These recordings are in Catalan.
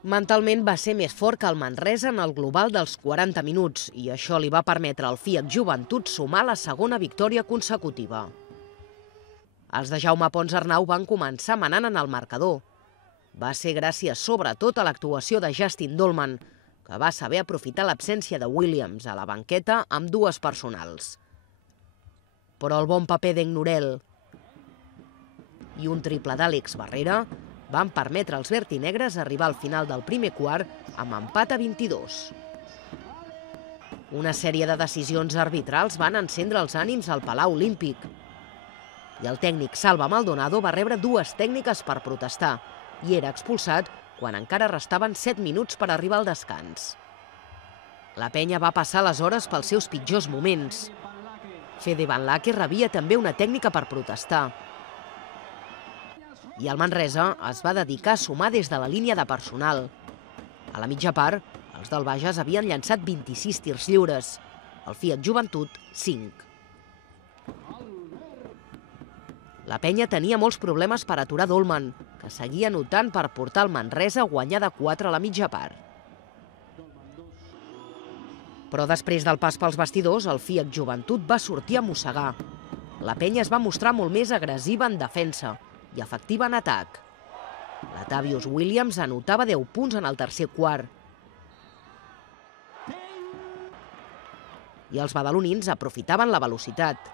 Mentalment va ser més fort que el Manresa en el global dels 40 minuts i això li va permetre al Fiat Joventut sumar la segona victòria consecutiva. Els de Jaume Pons Arnau van començar manant en el marcador. Va ser gràcies sobretot a l'actuació de Justin Dolman, que va saber aprofitar l'absència de Williams a la banqueta amb dues personals. Però el bon paper d'Ignorel i un triple d'Àlex Barrera van permetre als vertinegres arribar al final del primer quart amb empat a 22. Una sèrie de decisions arbitrals van encendre els ànims al Palau Olímpic i el tècnic Salva Maldonado va rebre dues tècniques per protestar i era expulsat quan encara restaven 7 minuts per arribar al descans. La penya va passar les hores pels seus pitjors moments. Fede Van Laque rebia també una tècnica per protestar. I el Manresa es va dedicar a sumar des de la línia de personal. A la mitja part, els del Bages havien llançat 26 tirs lliures, el Fiat Joventut 5. La penya tenia molts problemes per aturar Dolman, que seguia anotant per portar el Manresa a guanyar de 4 a la mitja part. Però després del pas pels vestidors, el Fiat Joventut va sortir a mossegar. La penya es va mostrar molt més agressiva en defensa i efectiva en atac. Latavius Williams anotava 10 punts en el tercer quart. I els badalonins aprofitaven la velocitat.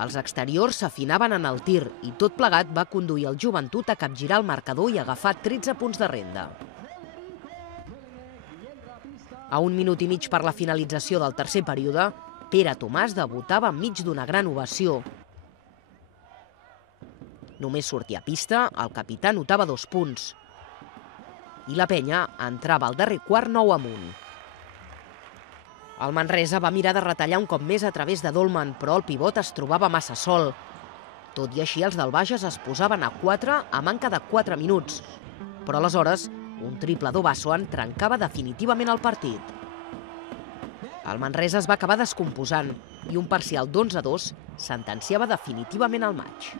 Els exteriors s'afinaven en el tir i tot plegat va conduir el Joventut a capgirar el marcador i agafar 13 punts de renda. A 1 minut i mig per la finalització del tercer període, Pere Tomàs debutava enmig d'una gran ovació. Només sortia a pista, el capità notava 2 punts. I la penya entrava al darrer quart 9 amunt. El Manresa va mirar de retallar un cop més a través de Dolman, però el pivot es trobava massa sol. Tot i així, els del Bages es posaven a 4 a manca de 4 minuts. Però aleshores, un triple d'Obassoan trencava definitivament el partit. El Manresa es va acabar descomposant i un parcial d'11-2 sentenciava definitivament el matx.